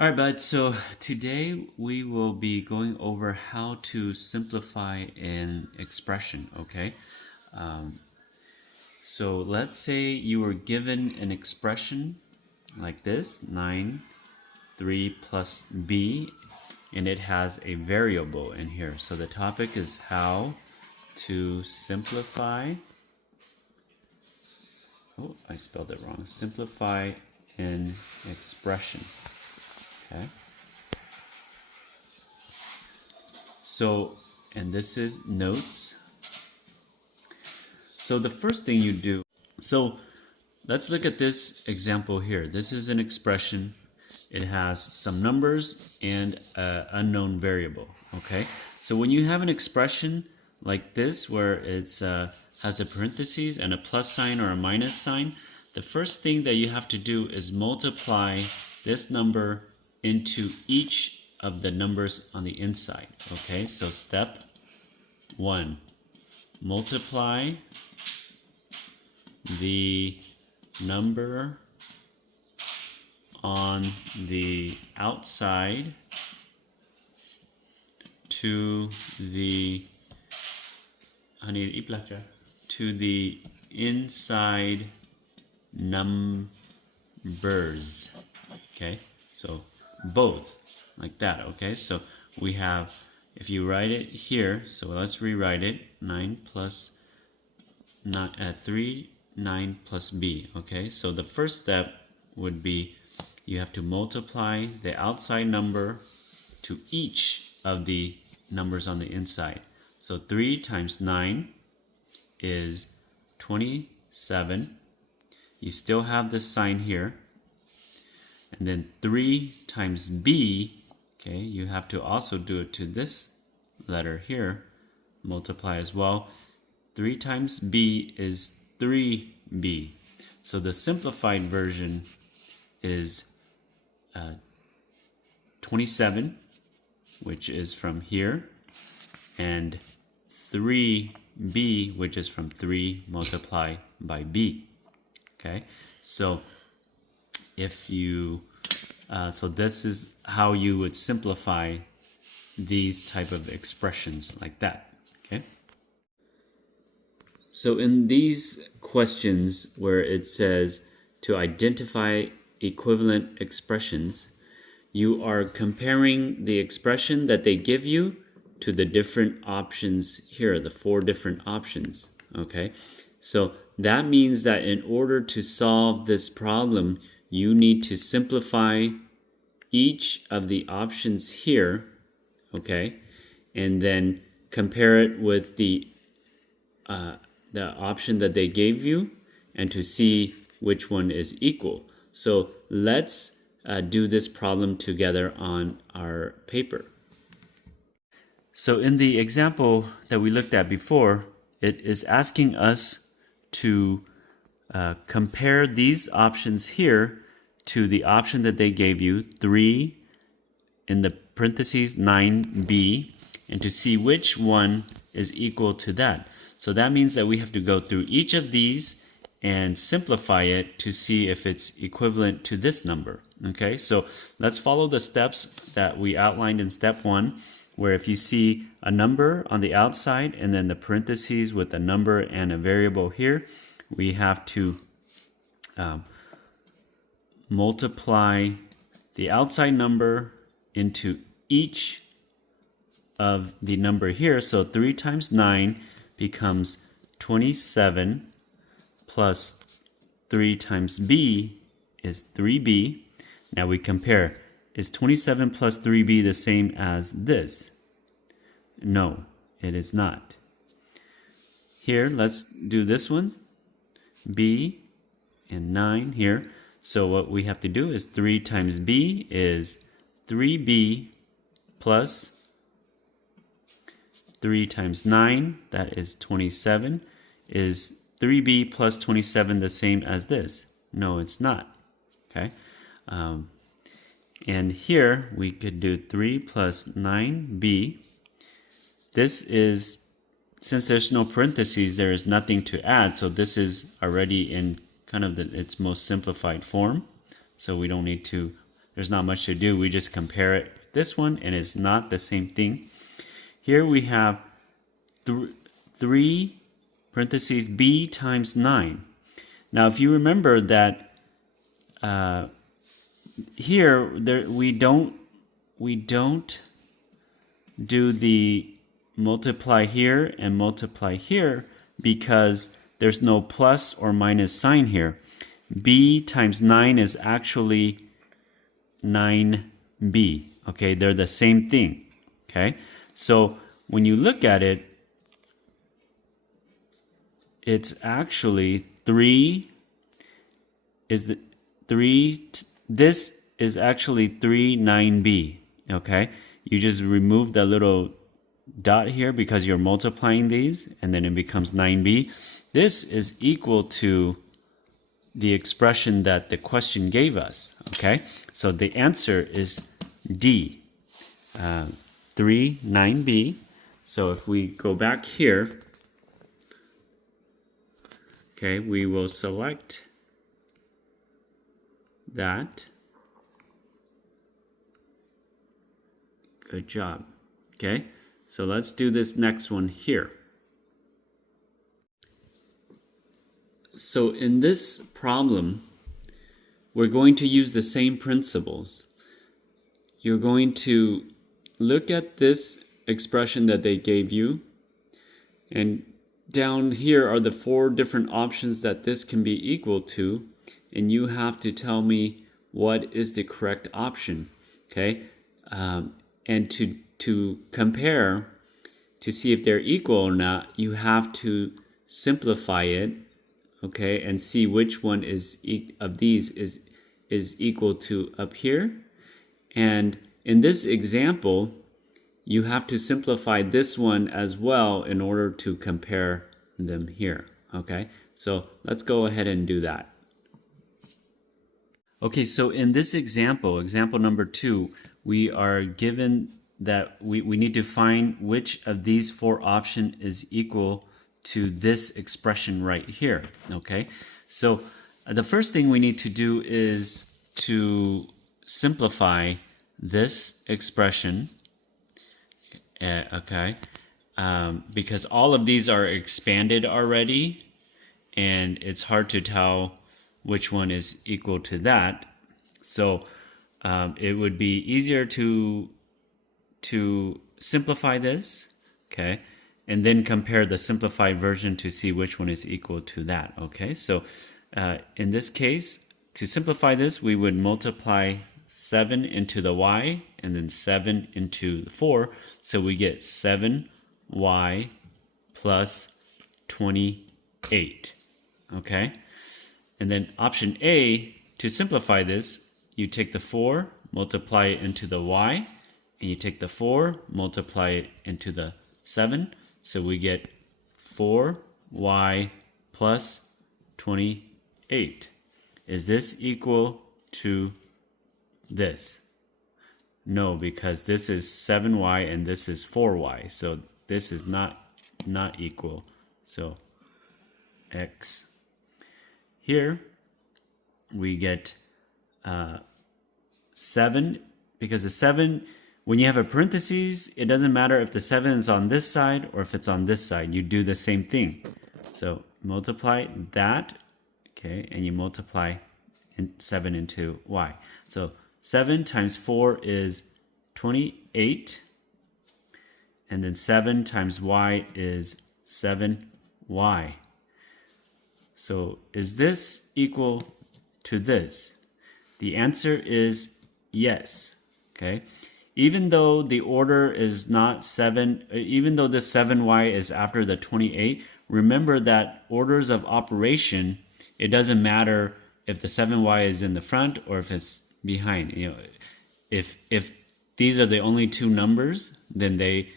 All right, bud. So today we will be going over how to simplify an expression, okay? Um, so let's say you were given an expression like this, 9, 3 plus b, and it has a variable in here. So the topic is how to simplify, oh, I spelled it wrong, simplify an expression, okay? So, and this is notes. So the first thing you do, so let's look at this example here. This is an expression. It has some numbers and an unknown variable, okay? So when you have an expression like this where it's has a parentheses and a plus sign or a minus sign, the first thing that you have to do is multiply this number into each of the numbers on the inside, okay? So step 1, multiply the number on the outside to the inside numbers, okay? So both like that, okay? So we have, if you write it here, so let's rewrite it, 9 plus 3, 9 plus b, okay? So the first step would be you have to multiply the outside number to each of the numbers on the inside. So 3 times 9 is 27. You still have this sign here. And then 3 times b, okay, you have to also do it to this letter here, multiply as well. 3 times b is 3b. So the simplified version is 27, which is from here, and 3b, which is from 3 multiplied by b. Okay, so if you, so this is how you would simplify these type of expressions like that. Okay. So in these questions where it says to identify equivalent expressions, you are comparing the expression that they give you to the different options here, the 4 different options, okay? So that means that in order to solve this problem, you need to simplify each of the options here, okay? And then compare it with the option that they gave you and to see which one is equal. So let's do this problem together on our paper. So in the example that we looked at before, it is asking us to compare these options here to the option that they gave you, 3 in the parentheses 9b, and to see which one is equal to that. So that means that we have to go through each of these and simplify it to see if it's equivalent to this number. Okay, so let's follow the steps that we outlined in step 1, where if you see a number on the outside and then the parentheses with a number and a variable here, we have to multiply the outside number into each of the number here. So 3 times 9 becomes 27 plus 3 times b is 3b. Now we compare. Is 27 plus 3b the same as this? No, it is not. Here, let's do this one. b and 9 here. So what we have to do is 3 times b is 3b plus 3 times 9, that is 27, is 3b plus 27 the same as this? No, it's not. Okay. And here we could do 3 plus 9b. This is, since there's no parentheses, there is nothing to add. So this is already in kind of its most simplified form. So we don't need to there's not much to do. We just compare it with this one, and it's not the same thing. Here we have 3 parentheses b times 9. Now, if you remember that here we don't do the multiply here and multiply here because there's no plus or minus sign here. B times 9 is actually 9b. Okay, they're the same thing. Okay, so when you look at it, it's actually 3 is the 3. This is actually 3 9b. Okay, you just remove the little dot here because you're multiplying these, and then it becomes 9b. This is equal to the expression that the question gave us. Okay, so the answer is D, 3 9b. So if we go back here, okay, we will select that. Good job. Okay, so let's do this next one here. So in this problem, we're going to use the same principles. You're going to look at this expression that they gave you, and down here are the 4 different options that this can be equal to, and you have to tell me what is the correct option. Okay, and to compare to see if they're equal or not, you have to simplify it, okay, and see which one of these is equal to up here. And in this example, you have to simplify this one as well in order to compare them here. Okay, so let's go ahead and do that. Okay, so in this example number 2, we are given that we need to find which of these 4 options is equal to this expression right here. Okay, so the first thing we need to do is to simplify this expression. Okay, because all of these are expanded already, and it's hard to tell which one is equal to that. So it would be easier to simplify this, okay, and then compare the simplified version to see which one is equal to that. Okay, so in this case, to simplify this, we would multiply 7 into the y and then 7 into the 4, so we get 7y plus 28. Okay, and then option A, to simplify this, you take the 4, multiply it into the y, and you take the 4, multiply it into the 7, so we get 4y plus 28. Is this equal to this? No, because this is 7y and this is 4y, so this is not equal. So x. Here we get 7, because the 7, when you have a parentheses, it doesn't matter if the 7 is on this side or if it's on this side. You do the same thing. So multiply that, okay, and you multiply 7 into y. So 7 times 4 is 28, and then 7 times y is 7y. So is this equal to this? The answer is yes. Okay, even though the order is not 7, even though this 7y is after the 28, remember that orders of operation, it doesn't matter if the 7y is in the front or if it's behind. You know, if these are the only 2 numbers, then they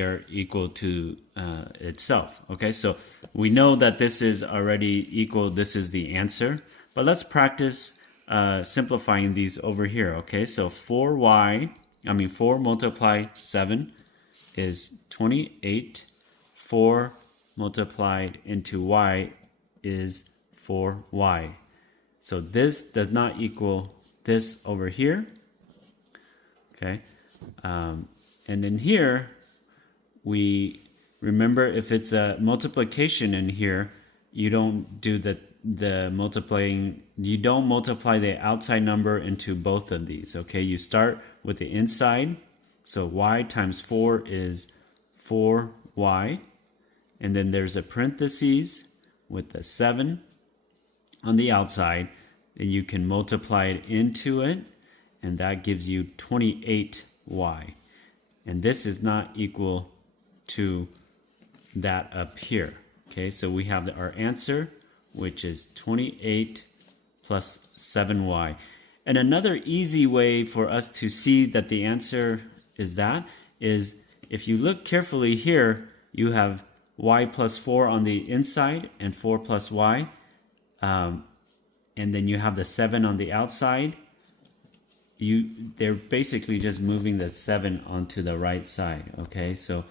are equal to itself. Okay, so we know that this is already equal. This is the answer. But let's practice simplifying these over here. Okay, so 4 multiplied 7 is 28. 4 multiplied into y is 4y. So this does not equal this over here. Okay. And in here, we remember if it's a multiplication in here, you don't do the multiplying, you don't multiply the outside number into both of these. Okay, you start with the inside. So y times 4 is 4y. And then there's a parentheses with the 7 on the outside. And you can multiply it into it. And that gives you 28y. And this is not equal to that up here. Okay, so we have our answer, which is 28 plus 7y. And another easy way for us to see that the answer is that is if you look carefully here, you have y plus 4 on the inside and 4 plus y. And then you have the 7 on the outside. They're basically just moving the 7 onto the right side. Okay, so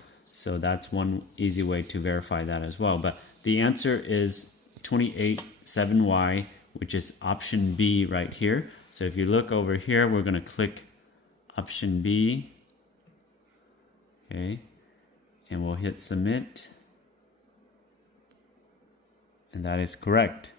that's one easy way to verify that as well. But the answer is 28 7y, which is option B right here. So if you look over here, we're going to click option B. Okay, and we'll hit submit. And that is correct.